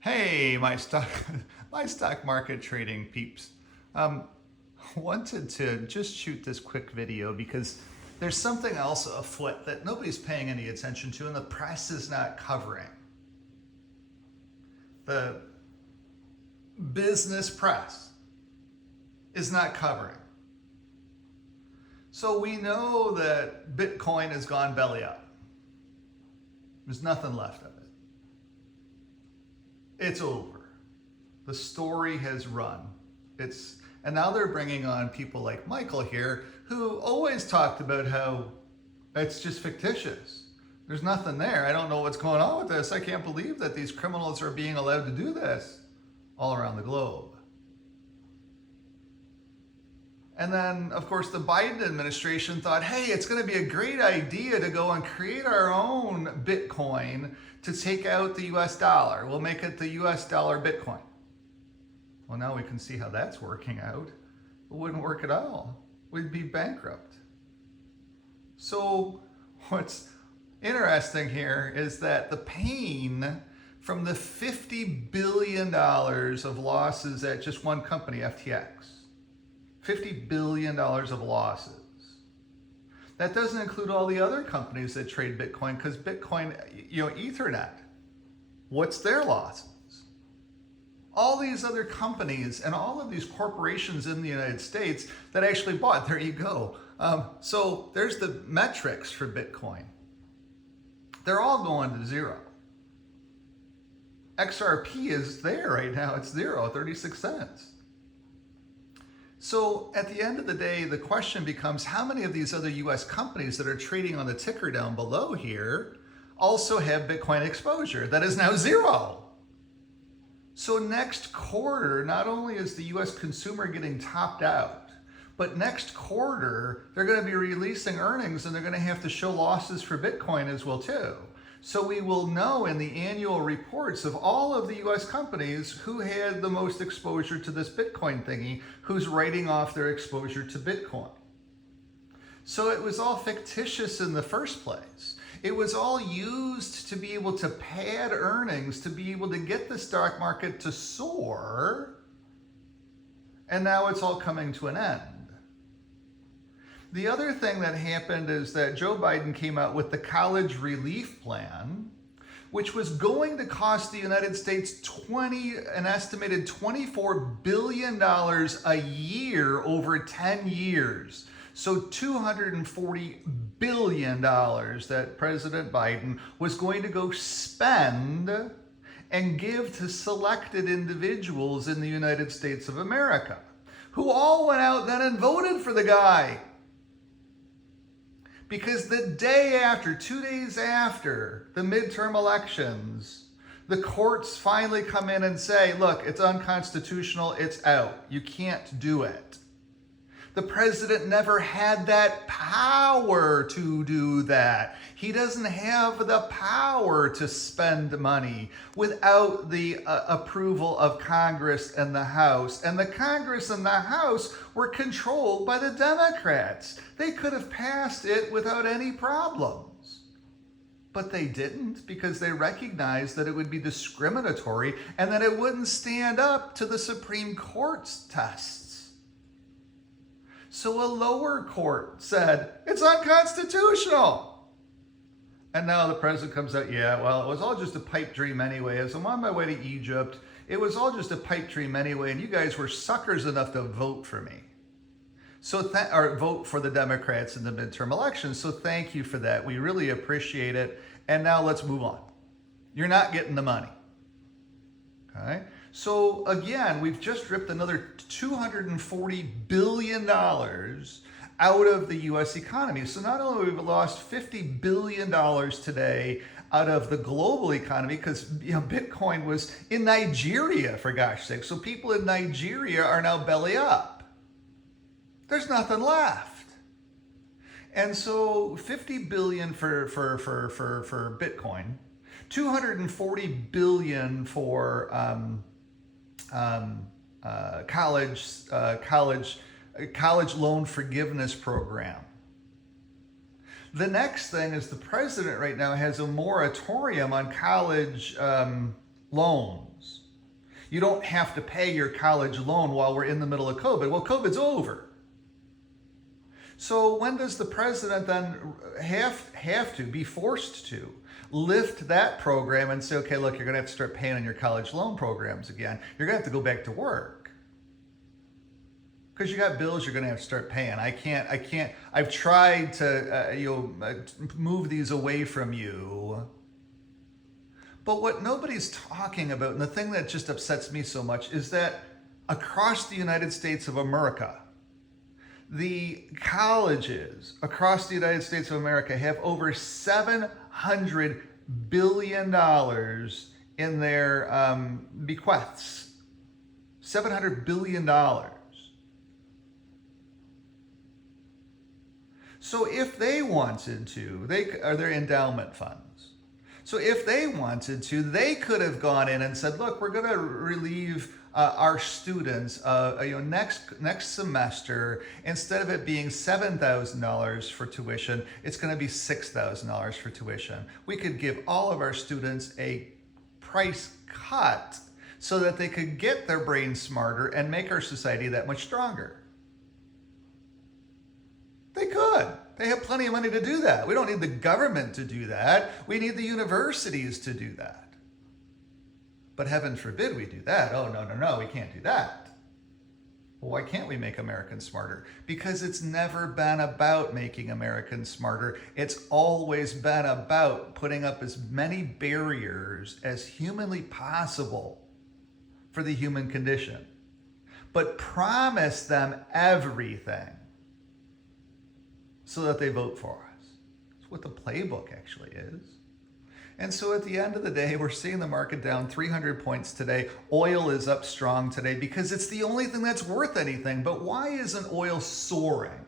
Hey, my stock, my stock market trading peeps. Um, Wanted to just shoot this quick video because there's something else afoot that nobody's paying any attention to and the press is not covering. The business press is not covering. So we know that Bitcoin has gone belly up. There's nothing left of it. It's over. The story has run. And now they're bringing on people like Michael here who always talked about how it's just fictitious. There's nothing there. I don't know what's going on with this. I can't believe that these criminals are being allowed to do this all around the globe. And then, of course, the Biden administration thought, hey, it's going to be a great idea to go and create our own Bitcoin to take out the US dollar. We'll make it the US dollar Bitcoin. Well, now we can see how that's working out. It wouldn't work at all. We'd be bankrupt. So what's interesting here is that the pain from the $50 billion of losses at just one company, FTX, $50 billion of losses. That doesn't include all the other companies that trade Bitcoin, because Bitcoin, Ethernet, what's their losses? All these other companies and all of these corporations in the United States that actually bought, there you go. So there's the metrics for Bitcoin. They're all going to zero. XRP is there right now, it's zero, 36 cents. So at the end of the day, the question becomes how many of these other US companies that are trading on the ticker down below here also have Bitcoin exposure that is now zero. So next quarter, not only is the US consumer getting topped out, but next quarter, they're going to be releasing earnings and they're going to have to show losses for Bitcoin as well too. So we will know in the annual reports of all of the US companies who had the most exposure to this Bitcoin thingy, who's writing off their exposure to Bitcoin. So it was all fictitious in the first place. It was all used to be able to pad earnings, to be able to get the stock market to soar. And now it's all coming to an end. The other thing that happened is that Joe Biden came out with the college relief plan, which was going to cost the United States an estimated $24 billion a year over 10 years. So $240 billion that President Biden was going to go spend and give to selected individuals in the United States of America, who all went out then and voted for the guy. Because the day after, 2 days after the midterm elections, the courts finally come in and say, look, it's unconstitutional, it's out. You can't do it. The president never had that power to do that. He doesn't have the power to spend money without the approval of Congress and the House. And the Congress and the House were controlled by the Democrats. They could have passed it without any problems. But they didn't, because they recognized that it would be discriminatory and that it wouldn't stand up to the Supreme Court's tests. So a lower court said, it's unconstitutional. And now the president comes out, yeah, well, it was all just a pipe dream anyway. As I'm on my way to Egypt, it was all just a pipe dream anyway, and you guys were suckers enough to vote for me. Or vote for the Democrats in the midterm elections. So thank you for that. We really appreciate it. And now let's move on. You're not getting the money. Okay? So again, we've just ripped another $240 billion out of the US economy. So not only have we lost $50 billion today out of the global economy, because Bitcoin was in Nigeria, for gosh sake. So people in Nigeria are now belly up. There's nothing left. And so 50 billion for Bitcoin, 240 billion for college loan forgiveness program. The next thing is the president right now has a moratorium on college loans. You don't have to pay your college loan while we're in the middle of COVID. Well, COVID's over. So when does the president then have to be forced to lift that program and say, okay, look, you're going to have to start paying on your college loan programs again. You're going to have to go back to work because you got bills you're going to have to start paying. I've tried to move these away from you. But what nobody's talking about, and the thing that just upsets me so much, is that across the United States of America, the colleges across the United States of America have over $700 billion in their bequests. $700 billion. So if they wanted to, they're endowment funds. So if they wanted to, they could have gone in and said, look, we're going to relieve our students next semester, instead of it being $7,000 for tuition, it's going to be $6,000 for tuition. We could give all of our students a price cut so that they could get their brains smarter and make our society that much stronger. They could. They have plenty of money to do that. We don't need the government to do that. We need the universities to do that. But heaven forbid we do that. Oh, no, we can't do that. Well, why can't we make Americans smarter? Because it's never been about making Americans smarter. It's always been about putting up as many barriers as humanly possible for the human condition. But promise them everything so that they vote for us. That's what the playbook actually is. And so at the end of the day, we're seeing the market down 300 points today. Oil is up strong today because it's the only thing that's worth anything. But why isn't oil soaring?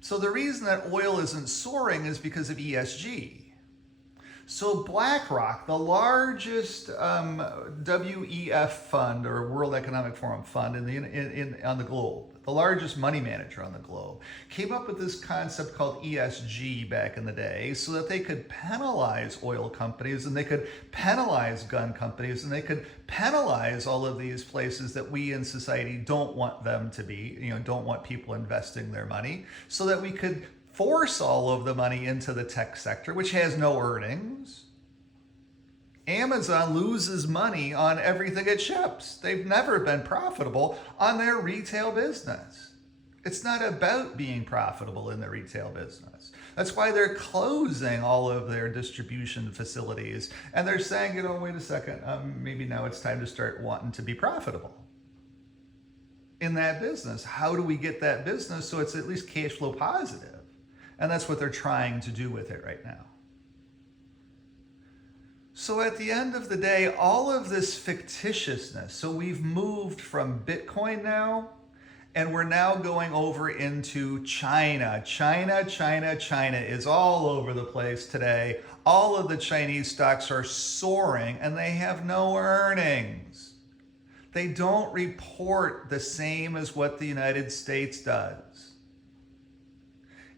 So the reason that oil isn't soaring is because of ESG. So BlackRock, the largest WEF fund, or World Economic Forum fund on the globe, the largest money manager on the globe, came up with this concept called ESG back in the day so that they could penalize oil companies, and they could penalize gun companies, and they could penalize all of these places that we in society don't want them to be, don't want people investing their money, so that we could force all of the money into the tech sector, which has no earnings. Amazon loses money on everything it ships. They've never been profitable on their retail business. It's not about being profitable in the retail business. That's why they're closing all of their distribution facilities. And they're saying, wait a second, maybe now it's time to start wanting to be profitable in that business. How do we get that business so it's at least cash flow positive? And that's what they're trying to do with it right now. So at the end of the day, all of this fictitiousness, so we've moved from Bitcoin now, and we're now going over into China. China is all over the place today. All of the Chinese stocks are soaring, and they have no earnings. They don't report the same as what the United States does.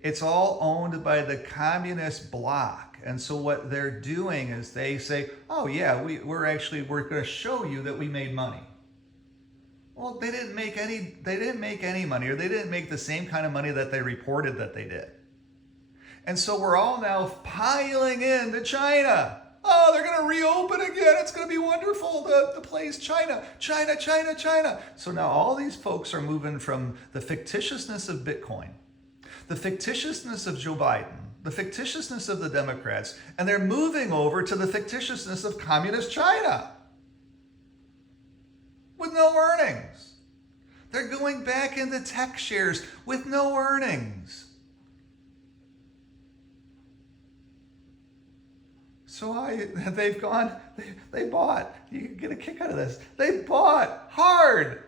It's all owned by the communist bloc. And so what they're doing is they say, oh yeah, we're going to show you that we made money. Well, they didn't make any money, or they didn't make the same kind of money that they reported that they did. And so we're all now piling into China. Oh, they're going to reopen again. It's going to be wonderful. The place, China. So now all these folks are moving from the fictitiousness of Bitcoin, the fictitiousness of Joe Biden, the fictitiousness of the Democrats, and they're moving over to the fictitiousness of communist China with no earnings. They're going back into tech shares with no earnings. So they bought, you get a kick out of this, they bought hard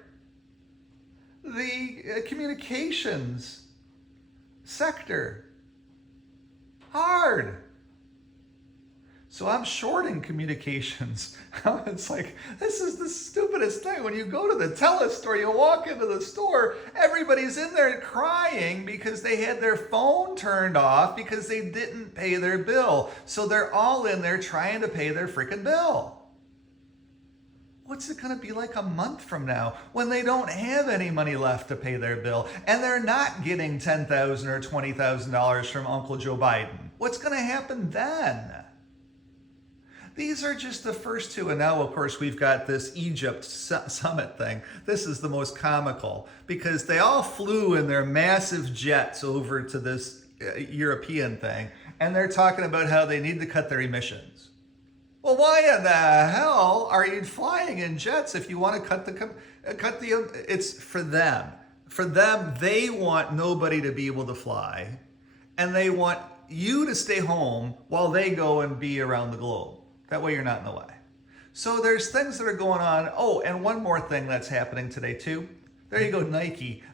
the communications sector. Hard. So I'm shorting communications. It's like, this is the stupidest thing. When you go to the Telestore, you walk into the store, everybody's in there crying because they had their phone turned off because they didn't pay their bill. So they're all in there trying to pay their freaking bill. Well, What's it going to be like a month from now when they don't have any money left to pay their bill and they're not getting $10,000 or $20,000 from Uncle Joe Biden? What's going to happen then? These are just the first two. And now, of course, we've got this Egypt summit thing. This is the most comical because they all flew in their massive jets over to this European thing. And they're talking about how they need to cut their emissions. Well, why in the hell are you flying in jets if you want to cut the, it's for them. For them, they want nobody to be able to fly. And they want you to stay home while they go and be around the globe. That way you're not in the way. So there's things that are going on. Oh, and one more thing that's happening today too. There you go, Nike.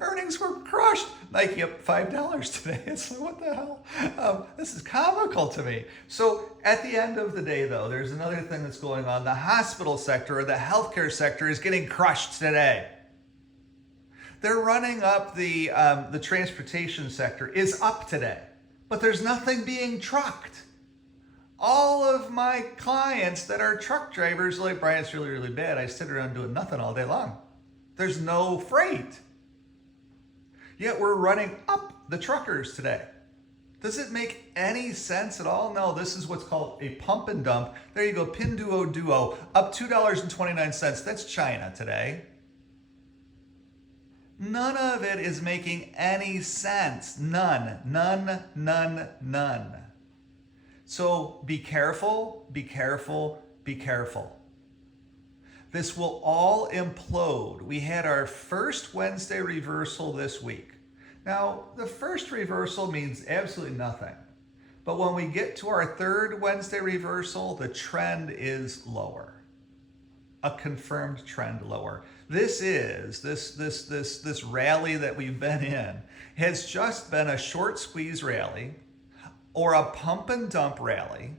Earnings were crushed. Nike up $5 today. It's like, what the hell? This is comical to me. So at the end of the day, though, there's another thing that's going on. The hospital sector or the healthcare sector is getting crushed today. They're running up the transportation sector is up today, but there's nothing being trucked. All of my clients that are truck drivers are like, Brian, it's really, really bad. I sit around doing nothing all day long. There's no freight. Yet we're running up the truckers today. Does it make any sense at all? No, this is what's called a pump and dump. There you go, Pinduoduo, up $2.29. That's China today. None of it is making any sense. None. So be careful, be careful, be careful. This will all implode. We had our first Wednesday reversal this week. Now, the first reversal means absolutely nothing. But when we get to our third Wednesday reversal, the trend is lower. A confirmed trend lower. This rally that we've been in has just been a short squeeze rally or a pump and dump rally.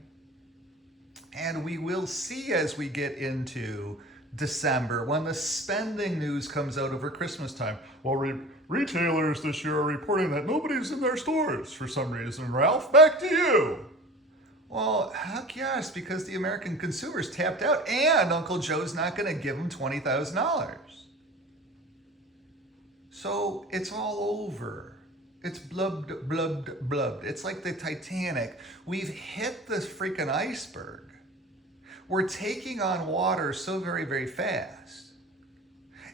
And we will see as we get into December when the spending news comes out over Christmas time. Well, retailers this year are reporting that nobody's in their stores for some reason. Ralph, back to you. Well, heck yes, because the American consumer's tapped out and Uncle Joe's not going to give them $20,000. So it's all over. It's blubbed, blubbed, blubbed. It's like the Titanic. We've hit this freaking iceberg. We're taking on water so very, very fast.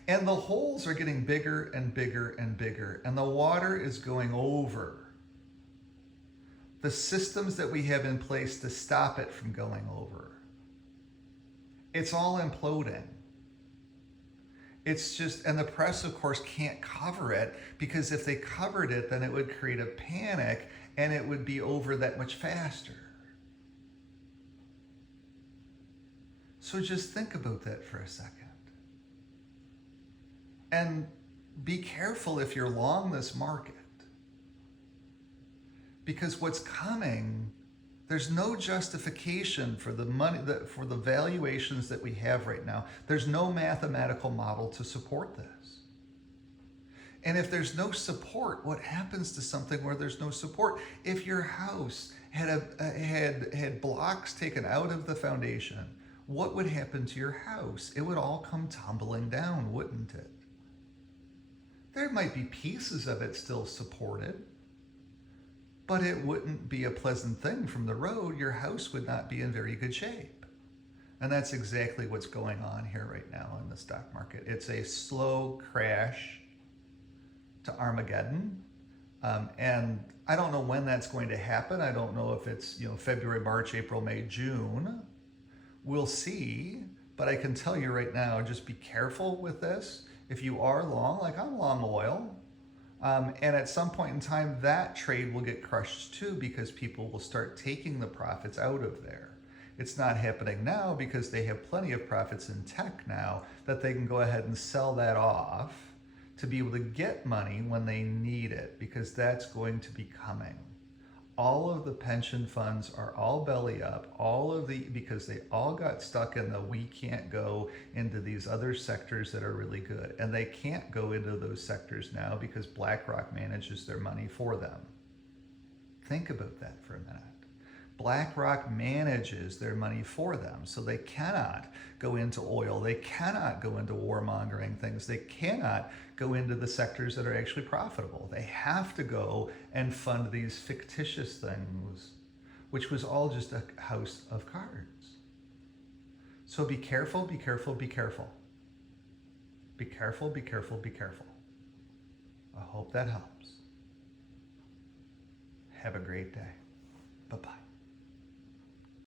And the holes are getting bigger and bigger and bigger. And the water is going over the systems that we have in place to stop it from going over. It's all imploding. It's just, and the press, of course, can't cover it because if they covered it, then it would create a panic and it would be over that much faster. So just think about that for a second. And be careful if you're long this market. Because what's coming, there's no justification for the money, for the valuations that we have right now. There's no mathematical model to support this. And if there's no support, what happens to something where there's no support? If your house had blocks taken out of the foundation, what would happen to your house? It would all come tumbling down, wouldn't it? There might be pieces of it still supported, but it wouldn't be a pleasant thing from the road. Your house would not be in very good shape. And that's exactly what's going on here right now in the stock market. It's a slow crash to Armageddon. And I don't know when that's going to happen. I don't know if it's February, March, April, May, June. We'll see. But I can tell you right now, just be careful with this. If you are long, like I'm long oil, and at some point in time, that trade will get crushed too because people will start taking the profits out of there. It's not happening now because they have plenty of profits in tech now that they can go ahead and sell that off to be able to get money when they need it, because that's going to be coming. All of the pension funds are all belly up, because they all got stuck in the we can't go into these other sectors that are really good. And they can't go into those sectors now because BlackRock manages their money for them. Think about that for a minute. BlackRock manages their money for them, so they cannot go into oil, they cannot go into warmongering things, they cannot go into the sectors that are actually profitable. They have to go and fund these fictitious things, which was all just a house of cards. So be careful, be careful, be careful. Be careful, be careful, be careful. I hope that helps. Have a great day. Bye-bye.